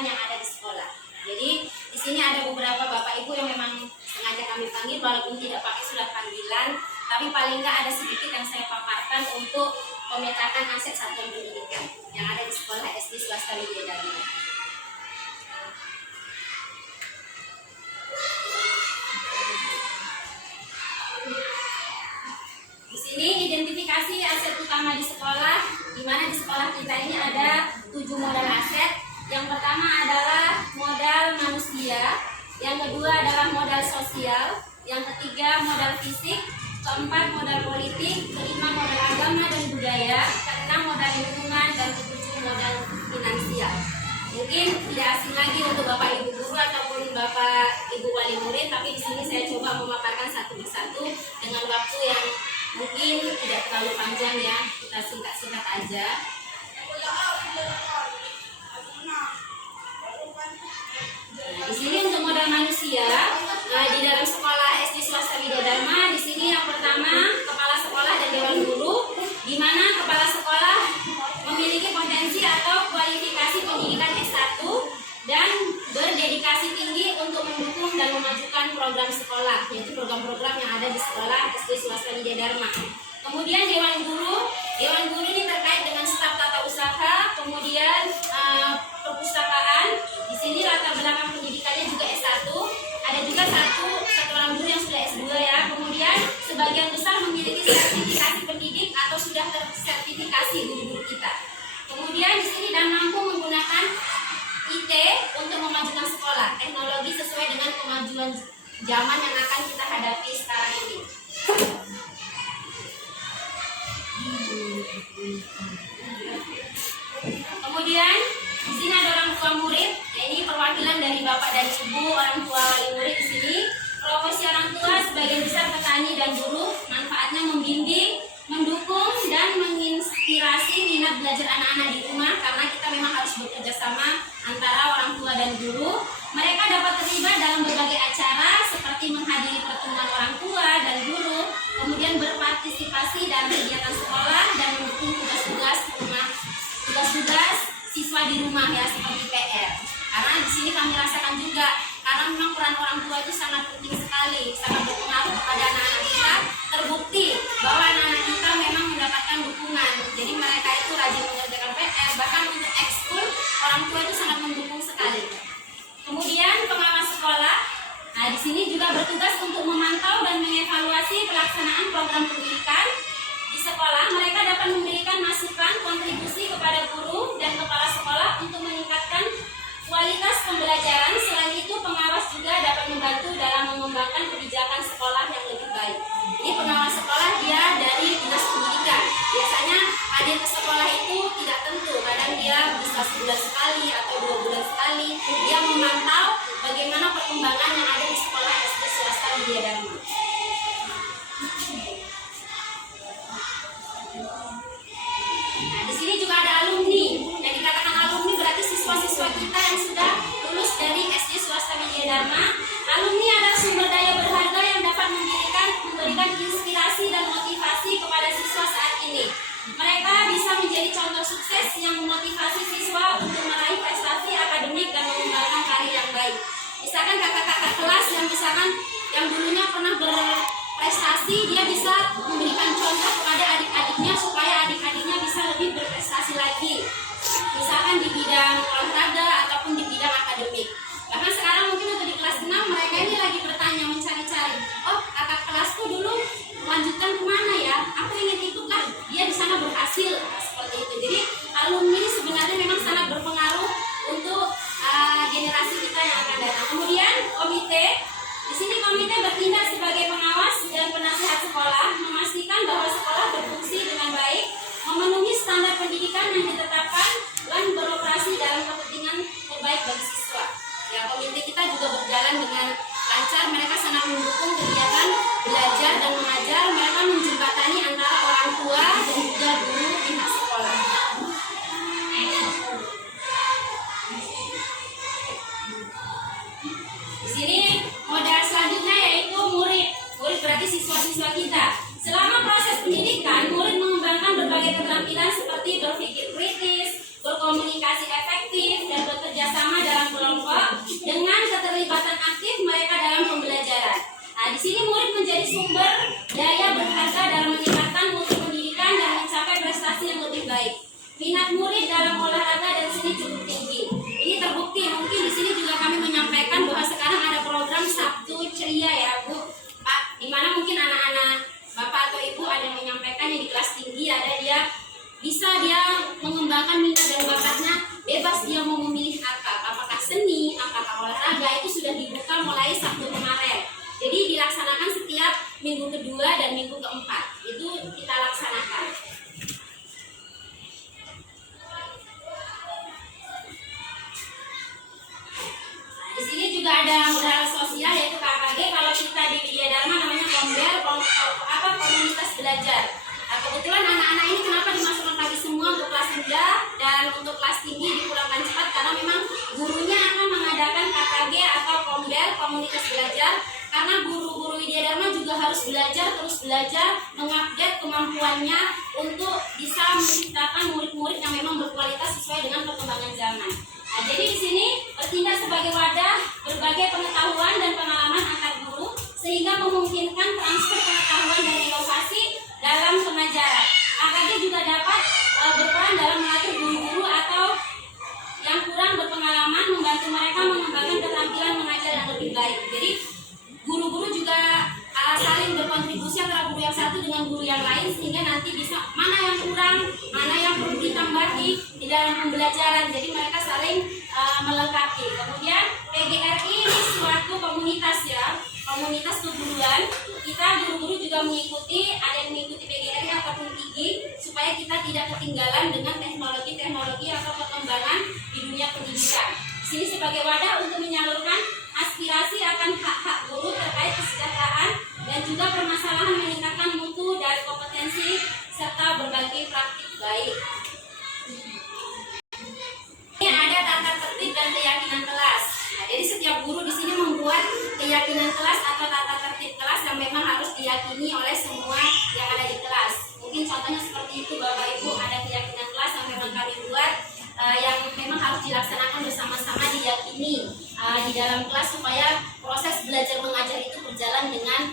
perkembangan yang ada di sekolah. Jadi di sini ada beberapa bapak ibu yang memang sengaja kami panggil walaupun tidak pakai surat panggilan, tapi paling nggak ada sedikit yang saya paparkan untuk pemetakan aset satuan pendidikan yang ada di sekolah SD swasta Widya Dharma. Di sini identifikasi aset utama di sekolah, di mana di sekolah kita ini ada 7 modal aset. Yang pertama adalah modal manusia, yang kedua adalah modal sosial, yang ketiga modal fisik, keempat modal politik, kelima modal agama dan budaya, keenam modal lingkungan, dan ketujuh modal finansial. Mungkin tidak asing lagi untuk Bapak Ibu guru ataupun Bapak Ibu wali murid, tapi di sini saya coba memaparkan satu persatu dengan waktu yang mungkin tidak terlalu panjang ya, kita singkat-singkat aja. Nah, di sini untuk modal manusia, di dalam sekolah SD swasta Widya Dharma, di sini yang pertama kepala sekolah dan dewan guru, di mana kepala sekolah memiliki potensi atau kualifikasi pendidikan S1 dan berdedikasi tinggi untuk mendukung dan memajukan program sekolah, yaitu program-program yang ada di sekolah SD swasta Widya Dharma. Kemudian dewan guru ini terkait dengan staf tata usaha, kemudian perpustakaan. Di sini latar belakang pendidikannya juga S1, ada juga satu orang guru yang sudah S2 ya. Kemudian sebagian besar memiliki sertifikasi pendidik atau sudah tersertifikasi guru-guru kita. Kemudian di sini dan mampu menggunakan IT untuk memajukan sekolah, teknologi sesuai dengan kemajuan zaman yang akan kita hadapi sekarang ini. Kemudian di sini ada orang tua murid. Ya, ini perwakilan dari bapak dan ibu orang tua wali murid di sini. Profesi orang tua sebagian besar petani dan buruh. Manfaatnya membimbing, mendukung dan menginspirasi minat belajar anak-anak di rumah, karena kita memang harus bekerja sama antara orang tua dan guru. Mereka dapat terlibat dalam berbagai acara seperti menghadiri pertemuan orang tua dan guru, kemudian berpartisipasi dalam kegiatan sekolah dan mendukung tugas-tugas siswa di rumah ya, seperti PR. Karena di sini kami rasakan juga, karena memang peran orang tua itu sangat penting sekali, sangat berpengaruh kepada anak-anak kita. Terbukti bahwa anak-anak kita memang mendapatkan dukungan. Jadi mereka itu rajin mengerjakan PR, bahkan untuk ekskul orang tua itu sangat mendukung sekali. Kemudian pengawas sekolah, nah di sini juga bertugas untuk memantau dan mengevaluasi pelaksanaan program pendidikan di sekolah. Mereka dapat memberikan masukan, kontribusi kepada guru dan kepala sekolah untuk meningkatkan kualitas pembelajaran. Selain itu, pengawas juga dapat membantu dalam mengembangkan kebijakan sekolah yang lebih baik. Ini pengawas sekolah dia dari dinas pendidikan. Biasanya hadir ke sekolah itu tidak tentu, kadang dia bisa sebulan sekali atau 2 bulan sekali. Dia memantau bagaimana perkembangan yang ada di sekolah SD swasta Widya Dharma. Nah, di sini juga ada alumni. Yang dikatakan alumni berarti siswa-siswa kita yang sudah lulus dari SD swasta Widya Dharma. Alumni adalah sumber daya berharga yang dapat memberikan inspirasi dan motivasi kepada siswa saat ini. Mereka bisa menjadi contoh sukses yang memotivasi siswa untuk meraih prestasi akademik dan mengembangkan karir yang baik. Misalkan kakak-kakak kelas yang dulunya pernah berprestasi, dia bisa memberikan contoh kepada adik-adiknya supaya adik-adiknya bisa lebih berprestasi lagi. Misalkan di bidang olahraga ataupun di bidang akademik. Bahkan sekarang mungkin untuk di kelas 6 mereka ini lagi bertanya, mencari-cari. Oh, kakak kelasku dulu melanjutkan kemana ya? Aku ingin ikutlah. Dia di sana berhasil. Nah, seperti itu. Jadi alumni sebenarnya memang sangat berpengaruh untuk generasi kita yang akan datang. Kemudian komite. Di sini komite bertindak sebagai pengawas dan penasihat sekolah, memastikan bersama dalam kelompok dengan keterlibatan aktif mereka dalam pembelajaran. Nah, di sini murid menjadi sumber daya berharga dalam meningkatkan mutu pendidikan dan mencapai prestasi yang lebih baik. Minat murid dalam olahraga dan seni cukup tinggi. Ini terbukti. Mungkin di sini juga kami menyampaikan bahwa sekarang ada program Sabtu Ceria ya Bu, Pak, di mana mungkin anak-anak Bapak atau Ibu ada yang menyampaikan yang di kelas tinggi ada dia bisa dia mengembangkan minat dan bakatnya, bebas dia mau memilih apakah seni, apakah olahraga, itu sudah dibuka mulai Sabtu kemarin. Jadi dilaksanakan setiap minggu kedua dan minggu keempat. Itu kita laksanakan. Di sini juga ada modal sosial yaitu KKG. Kalau kita di Widya Dharma namanya Kombel, komunitas belajar. Nah, kebetulan anak-anak ini kenapa dimasukkan pagi semua untuk kelas rendah dan untuk kelas tinggi dipulangkan cepat karena memang gurunya akan mengadakan KKG atau Kombel, komunitas belajar. Karena guru-guru Widya Dharma juga harus belajar, terus belajar, mengupdate kemampuannya untuk bisa menciptakan murid-murid yang memang berkualitas sesuai dengan perkembangan zaman. Nah, jadi di sini bertindak sebagai wadah berbagai pengetahuan dan pengalaman antar guru sehingga memungkinkan transfer pengetahuan dan inovasi dalam pengajaran. AKG juga dapat berperan dalam melatih guru-guru atau yang kurang berpengalaman, membantu mereka mengembangkan keterampilan mengajar yang lebih baik. Jadi guru-guru juga saling berkontribusi antara guru yang satu dengan guru yang lain sehingga nanti bisa mana yang kurang, mana yang perlu ditambahi di dalam pembelajaran. Jadi mereka saling melengkapi. Kemudian PGRI ini suatu komunitas ya, komunitas keguruan. Kita guru-guru juga mengikuti, ada yang mengikuti PGRI ataupun PIGI supaya kita tidak ketinggalan dengan teknologi-teknologi atau perkembangan di dunia pendidikan. Di sini sebagai wadah untuk menyalurkan aspirasi akan hak-hak guru terkait kesejahteraan dan juga permasalahan meningkatkan mutu dari kompetensi serta berbagai praktik baik. Ini ada tata tertib dan keyakinan kelas. Nah, jadi setiap guru di sini membuat keyakinan kelas atau tata tertib kelas yang memang harus diyakini oleh semua yang ada di kelas. Mungkin contohnya seperti itu Bapak Ibu, ada keyakinan kelas yang memang kami buat yang memang harus dilaksanakan bersama-sama, diyakini di dalam kelas supaya proses belajar mengajar itu berjalan dengan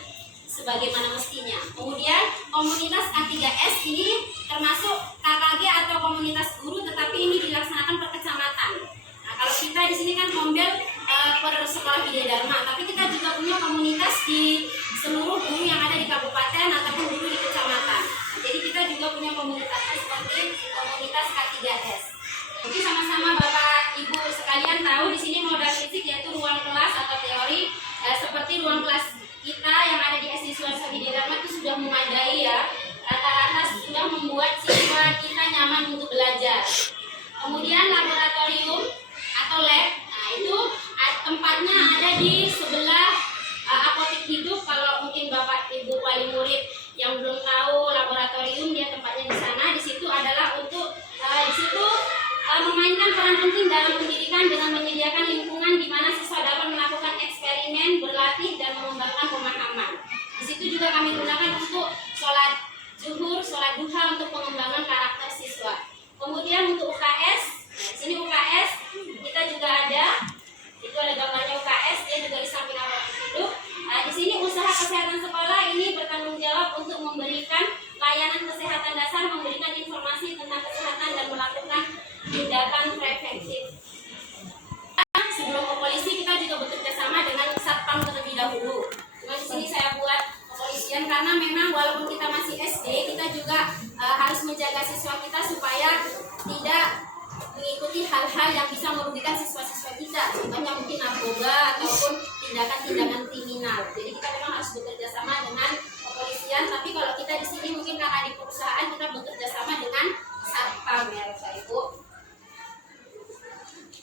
sebagaimana mestinya. Kemudian komunitas K3S ini termasuk KKG atau komunitas guru, tetapi ini dilaksanakan per kecamatan. Nah, kalau kita di sini kan Kombel per sekolah Widya Dharma, tapi kita juga punya komunitas di seluruh guru yang ada di kabupaten ataupun guru di kecamatan. Nah, jadi kita juga punya komunitasnya seperti komunitas K3S. Jadi sama-sama Bapak Ibu sekalian tahu di sini modal fisik yaitu ruang kelas atau teori seperti ruang kelas kita yang ada di SD Swasta Widya Dharma itu sudah memadai ya, rata-rata sudah membuat siswa kita nyaman untuk belajar. Kemudian laboratorium atau lab, nah itu tempatnya ada di sebelah apotek hidup. Kalau mungkin Bapak Ibu wali murid yang belum tahu laboratorium, dia tempatnya di sana. Di situ adalah untuk di situ memainkan peran penting dalam pendidikan dengan menyediakan lingkungan di mana siswa dapat melakukan eksperimen, berlatih, dan mengembangkan pemahaman. Di situ juga kami gunakan untuk sholat zuhur, sholat duha untuk pengembangan karakter siswa. Kemudian untuk UKS, nah, di sini UKS kita juga ada, itu ada gambarnya UKS, dia juga di samping apotek hidup. Nah, di sini usaha kesehatan sekolah ini bertanggung jawab untuk memberikan layanan kesehatan dasar, memberikan informasi tentang kesehatan dan melakukan tindakan preventif. Sebelum ke polisi kita juga bekerja sama dengan satpam terlebih dahulu. Cuma di sini saya buat kepolisian karena memang walaupun kita masih SD, kita juga harus menjaga siswa kita supaya tidak mengikuti hal-hal yang bisa merugikan siswa-siswa kita. Contohnya mungkin narkoba ataupun tindakan-tindakan kriminal. Jadi kita memang harus bekerja sama dengan kepolisian. Tapi kalau kita di sini mungkin karena di perusahaan kita bekerja sama dengan satpam ya Bapak Ibu.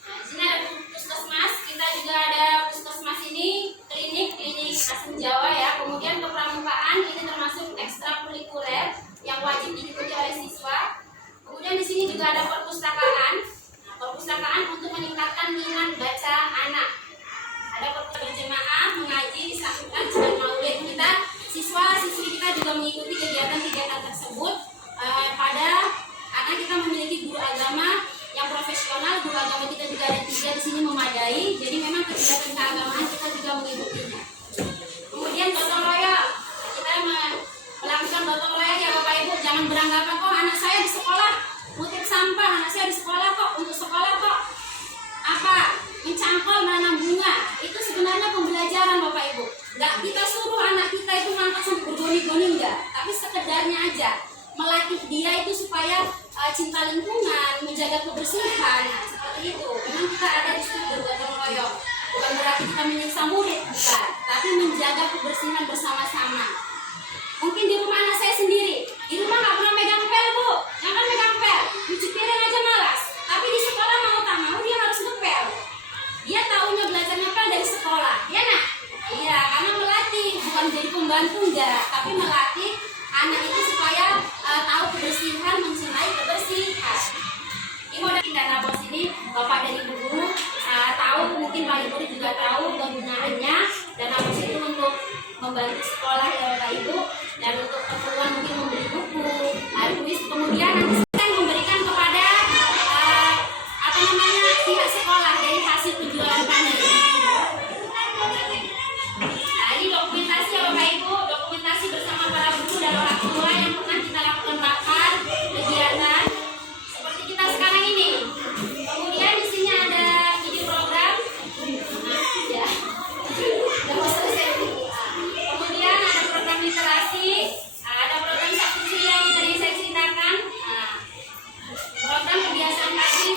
Nah, di sini ada puskesmas, kita juga ada puskesmas ini klinik Asem Jawa ya. Kemudian kepramukaan ini termasuk ekstrakurikuler yang wajib diikuti oleh siswa. Kemudian di sini juga ada perpustakaan. Nah, perpustakaan untuk meningkatkan minat baca anak. Ada perpustakaan berjemaah mengaji disatukan dan maulid. Kita siswa-siswi kita juga mengikuti kegiatan-kegiatan tersebut karena kita memiliki guru agama yang profesional guru agama kita juga ada 3 di sini memadai. Jadi memang kegiatan keagamaan kita juga mengikutinya. Kemudian gotong royong, kita melakukan gotong royong ya Bapak Ibu. Jangan beranggapan kok anak saya di sekolah ngutip sampah, anak saya di sekolah kok untuk sekolah kok mencangkul menanam bunga. Itu sebenarnya pembelajaran Bapak Ibu. Nggak kita suruh anak kita itu ngangkat sampai bergoni-goni, enggak, tapi sekedarnya aja melatih dia itu supaya cinta lingkungan, menjaga kebersihan. Nah, seperti itu. Memang kita ada di situ bergotong royong. Bukan berarti kita menyiksa murid, bukan, tapi menjaga kebersihan bersama-sama. Mungkin di rumah anak saya sendiri, di rumah nggak pernah megang pel Bu, jangan megang pel, cuci piring aja malas. Tapi di sekolah mau tak mau dia harus ngepel. Dia taunya belajar ngepel dari sekolah, ya nak? Iya, karena melatih, bukan jadi pembantu enggak, tapi melatih anak itu supaya tahu kebersihan, mencintai kebersihan. Ibu dan Dana Bos ini Bapak dan Ibu guru tahu, mungkin Pak Ibu juga tahu kegunaannya. Dana Bos itu untuk membantu sekolah ya Bapak Ibu, dan untuk keperluan mungkin membeli buku, kuis, kemudian nanti saya memberikan kepada pihak sekolah dari hasil penjualan kami. Nah, ini dokumentasi ya Bapak Ibu, dokumentasi bersama para guru dan orang tua yang pernah kita lakukan rapat kegiatan seperti kita sekarang ini. Kemudian di sini ada video program. Nah, ya. Sudah mau selesai. Kemudian ada program literasi, ada program saksi yang tadi saya ceritakan. Nah, program kebiasaan pagi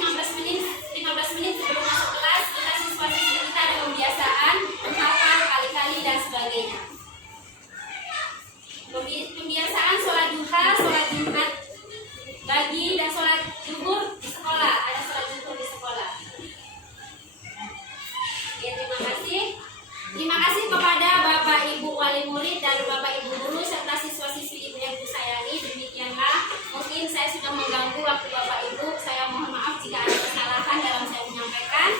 15 menit sebelum masuk kelas, kita siswa-siswi kita ada pembiasaan, menghafal kali-kali dan sebagainya. Pembiasaan sholat duha, sholat Jumat pagi dan sholat zuhur di sekolah. Ada sholat zuhur di sekolah. Ya, terima kasih. Terima kasih kepada Bapak Ibu wali murid dan Bapak Ibu guru serta siswa-siswi Ibu yang Ibu sayangi. Demikianlah, mungkin saya sudah mengganggu waktu Bapak Ibu. Saya mohon maaf jika ada kesalahan dalam saya menyampaikan.